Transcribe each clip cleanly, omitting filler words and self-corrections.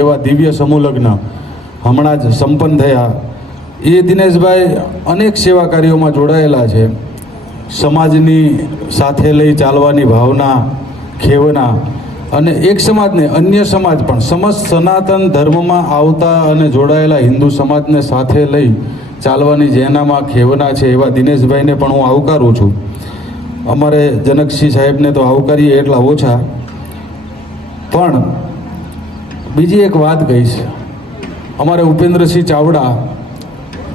એવા દિવ્ય સમૂહ લગ્ન હમણાં જ સંપન્ન થયા. એ દિનેશભાઈ અનેક સેવા કાર્યોમાં જોડાયેલા છે. સમાજની સાથે લઈ ચાલવાની ભાવના ખેવના અને એક સમાજને અન્ય સમાજ પણ સમસ્ત સનાતન ધર્મમાં આવતા અને જોડાયેલા હિન્દુ સમાજને સાથે લઈ ચાલવાની જેનામાં ખેવના છે એવા દિનેશભાઈને પણ હું આવકારું છું. અમારે જનકસિંહ સાહેબને તો આવકારીએ એટલા ઓછા. પણ બીજી એક વાત કહીશ, અમારે ઉપેન્દ્રસિંહ ચાવડા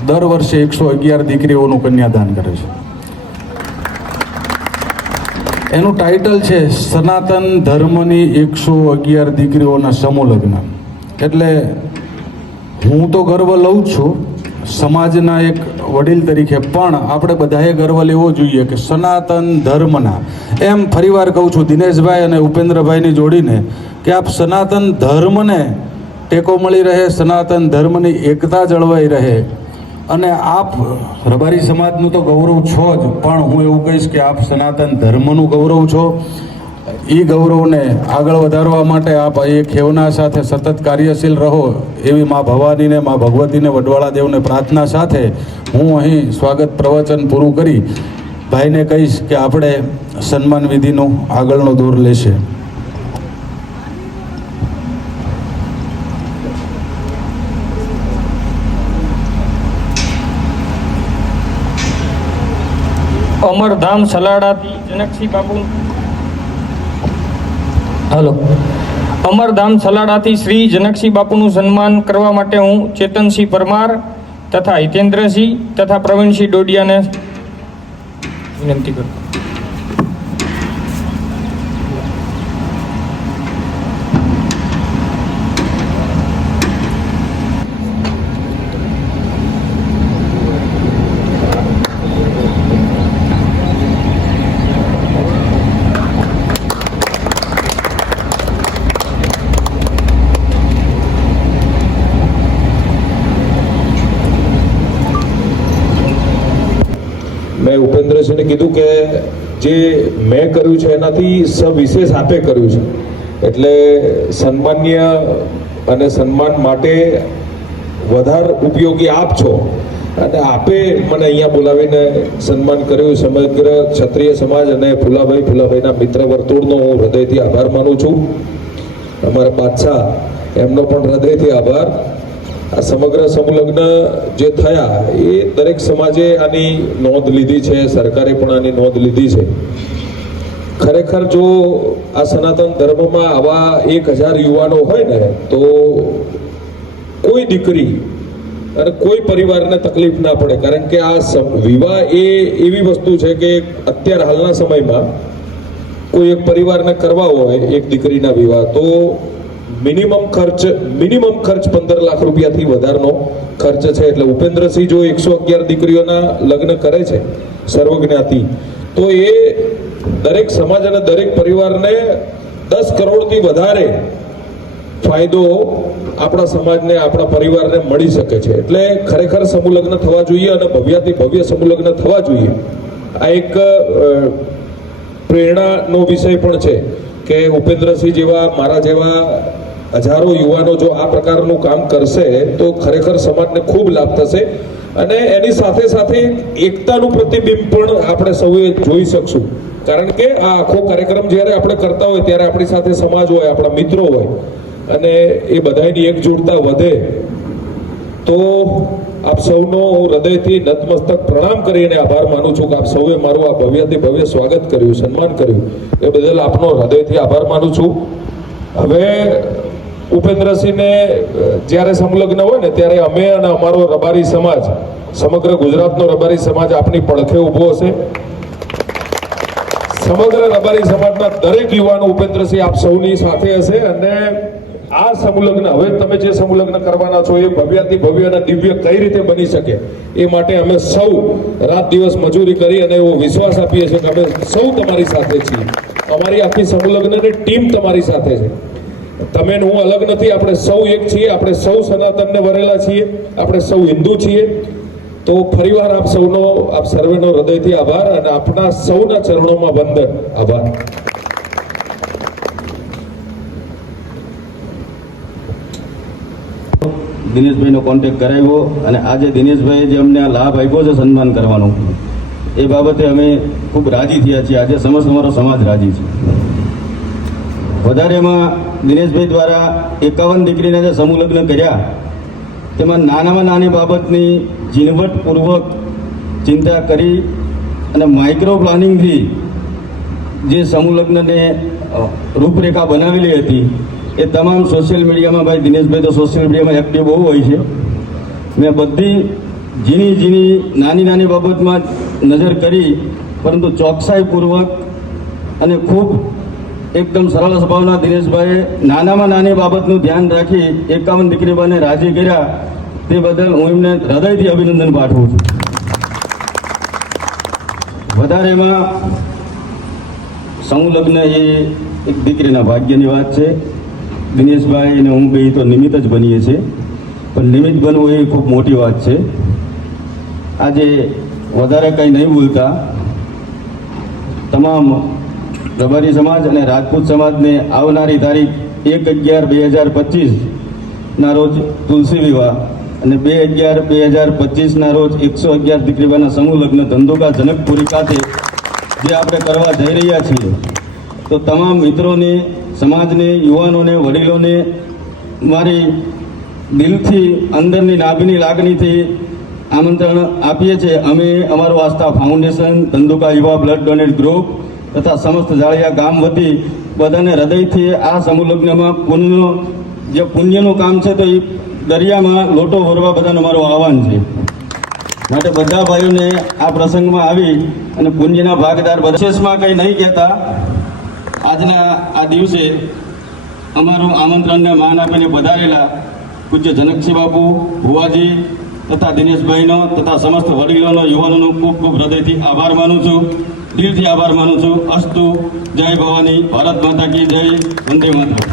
દર વર્ષે 111 દીકરીઓનું કન્યાદાન કરે છે. એનું ટાઇટલ છે સનાતન ધર્મની 111 દીકરીઓના સમૂહ લગ્ન. એટલે હું તો ગર્વ લઉં જ છું સમાજના એક વડીલ તરીકે, પણ આપણે બધાએ ગર્વ લેવો જોઈએ કે સનાતન ધર્મના, એમ ફરીવાર કહું છું દિનેશભાઈ અને ઉપેન્દ્રભાઈની જોડીને, કે આપ સનાતન ધર્મને ટેકો મળી રહે, સનાતન ધર્મની એકતા જળવાઈ રહે. અને આપ રબારી સમાજનું તો ગૌરવ છો જ, પણ હું એવું કહીશ કે આપ સનાતન ધર્મનું ગૌરવ છો. એ ગૌરવને આગળ વધારવા માટે આપ એ ખેવના સાથે સતત કાર્યશીલ રહો એવી મા ભવાનીને, મા ભગવતીને, વડવાળા દેવને પ્રાર્થના સાથે હું અહીં સ્વાગત પ્રવચન પૂરું કરી ભાઈને કહીશ કે આપણે સન્માન વિધિનું આગળનો દોર લેશે. અમરધામ સલાડાથી જનકસિંહ બાપુ, હલો, અમરધામ સલાડાથી શ્રી જનકસિંહ બાપુનું સન્માન કરવા માટે હું ચેતનસિંહ પરમાર તથા હિતેન્દ્રસિંહ તથા પ્રવીણસિંહ ડોડિયાને વિનંતી કરું. મેં ઉપેન્દ્રસિંહને કીધું કે જે મેં કર્યું છે એનાથી સવિશેષ આપે કર્યું છે, એટલે સન્માન્ય અને સન્માન માટે વધારે ઉપયોગી આપ છો અને આપે મને અહીંયા બોલાવીને સન્માન કર્યું. સમગ્ર ક્ષત્રિય સમાજ અને ફુલાભાઈના મિત્ર વર્તુળનો હું હૃદયથી આભાર માનું છું. અમારા બાદશાહ એમનો પણ હૃદયથી આભાર. આ સમગ્ર સમૂહલગ્ન જે થયા એ દરેક સમાજે આની નોંધ લીધી છે, સરકારે પણ આની નોંધ લીધી છે. ખરેખર જો આ સનાતન ધર્મમાં આવા 1000 યુવાનો હોય ને તો કોઈ દીકરી અને કોઈ પરિવારને તકલીફ ના પડે. કારણ કે આ વિવાહ એ એવી વસ્તુ છે કે અત્યારે હાલના સમયમાં કોઈ એક પરિવારને કરવા હોય એક દીકરીના વિવાહ તો મિનિમમ ખર્ચ 15 લાખ રૂપિયાથી વધારનો ખર્ચ છે. એટલે ઉપેન્દ્રસિંહ જો 111 દીકરીઓના લગ્ન કરે છે સર્વજ્ઞાતિ, તો એ દરેક સમાજ અને દરેક પરિવારને 10 કરોડથી વધારે ફાયદો આપણા સમાજને, આપણા પરિવારને મળી શકે છે. એટલે ખરેખર સમૂહ લગ્ન થવા જોઈએ અને ભવ્યાથી ભવ્ય સમૂહ લગ્ન થવા જોઈએ. આ એક પ્રેરણાનો વિષય પણ છે કે ઉપેન્દ્રસિંહ જેવા, મારા જેવા હજારો યુવાનો જો આ પ્રકારનું કામ કરશે તો ખરેખર સમાજને ખૂબ લાભ થશે અને એની સાથે સાથે એકતાનું પ્રતિબિંબ પણ આપણે સૌએ જોઈ શકશું. કારણ કે આ આખો કાર્યક્રમ જ્યારે આપણે કરતા હોય ત્યારે આપણી સાથે સમાજ હોય, આપણા મિત્રો હોય અને એ બધાની એકજૂટતા વધે. તો આપ સૌનો હું હૃદયથી નતમસ્તક પ્રણામ કરીને આભાર માનું છું કે આપ સૌએ મારું આ ભવ્યથી ભવ્ય સ્વાગત કર્યું, સન્માન કર્યું, એ બદલ આપનો હૃદયથી આભાર માનું છું. હવે ઉપેન્દ્રસિંહને જ્યારે સમલગ્ન હોય ને ત્યારે અમે અને અમારો રબારી સમાજ, સમગ્ર ગુજરાતનો રબારી સમાજ આપની પડખે ઊભો હશે. સમગ્ર રબારી સમાજના દરેક યુવાનો ઉપેન્દ્રસિંહ આપ સૌની સાથે હશે અને આ સમૂહલગ્ન, હવે તમે જે સમૂહલગ્ન કરવાના છો એ ભવ્યાથી ભવ્ય અને દિવ્ય કઈ રીતે બની શકે એ માટે અમે સૌ રાત દિવસ મજૂરી કરી અને એવો વિશ્વાસ આપીએ છીએ કે અમે સૌ તમારી સાથે છીએ. અમારી આખી સમૂહલગ્નની ટીમ તમારી સાથે છે. તમે હું અલગ નથી, આપણે સૌ એક છીએ, આપણે સૌ સનાતનને વરેલા છીએ, આપણે સૌ હિન્દુ છીએ. તો ફરીવાર આપ સૌનો, આપ સર્વેનો હૃદયથી આભાર અને આપના સૌના ચરણોમાં વંદન. આભાર. દિનેશભાઈનો કોન્ટેક્ટ કરાવ્યો અને આજે દિનેશભાઈએ જે અમને આ લાભ આપ્યો છે સન્માન કરવાનો, એ બાબતે અમે ખૂબ રાજી થયા છીએ. આજે સમસ્ત અમારો સમાજ રાજી છે. વધારેમાં દિનેશભાઈ દ્વારા 51 દીકરીને જે સમૂહ લગ્ન કર્યા, તેમાં નાનામાં નાની બાબતની ઝીણવટપૂર્વક ચિંતા કરી અને માઇક્રો પ્લાનિંગથી જે સમૂહ લગ્નને રૂપરેખા બનાવેલી હતી, એ તમામ સોશિયલ મીડિયામાં, ભાઈ દિનેશભાઈ તો સોશિયલ મીડિયામાં એક્ટિવ બહુ હોય છે, મેં બધી ઝીણી નાની નાની બાબતમાં નજર કરી, પરંતુ ચોકસાઈપૂર્વક અને ખૂબ એકદમ સરળ સ્વભાવના દિનેશભાઈએ નાનામાં નાની બાબતનું ધ્યાન રાખી 51 દીકરીઓને રાજી કર્યા. તે બદલ હું એમને હૃદયથી અભિનંદન પાઠવું છું. વધારેમાં સમૂહ લગ્ન એ એક દીકરીના ભાગ્યની વાત છે. દિનેશભાઈ અને હું બે તો નિમિત્ત જ બનીએ છીએ, પણ નિમિત્ત બનવું એ ખૂબ મોટી વાત છે. આજે વધારે કંઈ નહીં બોલતા તમામ રબારી સમાજ અને રાજપૂત સમાજને આવનારી તારીખ 1/11/2025 રોજ તુલસી વિવાહ અને 2/11/2025 રોજ 111 દીકરીઓના સમૂહ લગ્ન ધંધુકા જનકપુરી ખાતે જે આપણે કરવા જઈ રહ્યા છીએ, તો તમામ મિત્રોને, સમાજને, યુવાનોને, વડીલોને મારી દિલથી અંદરની નાભીની લાગણીથી આમંત્રણ આપીએ છીએ. અમે અમારું આસ્થા ફાઉન્ડેશન, ધંધુકા યુવા બ્લડ ડોનેટ ગ્રુપ તથા સમસ્ત જાળિયા ગામ વતી બધાને હૃદયથી આ સમૂહ લગ્નમાં પુણ્યનું કામ છે, તો એ દરિયામાં લોટો ભરવા બધાનું મારું આહવાન છે. માટે બધા ભાઈઓને આ પ્રસંગમાં આવી અને પુણ્યના ભાગીદાર બધા. વિશેષમાં કંઈ નહીં કહેતા, આજના આ દિવસે અમારું આમંત્રણને માન આપીને પધારેલા પૂજ્ય જનકસિંહ બાપુ, ભુવાજી તથા દિનેશભાઈનો તથા સમસ્ત વડીલોનો, યુવાનોનો ખૂબ ખૂબ હૃદયથી આભાર માનું છું, દિલથી આભાર માનું છું. અસ્તુ. જય ભવાની. ભારત માતા કી જય. વંદે માતરમ.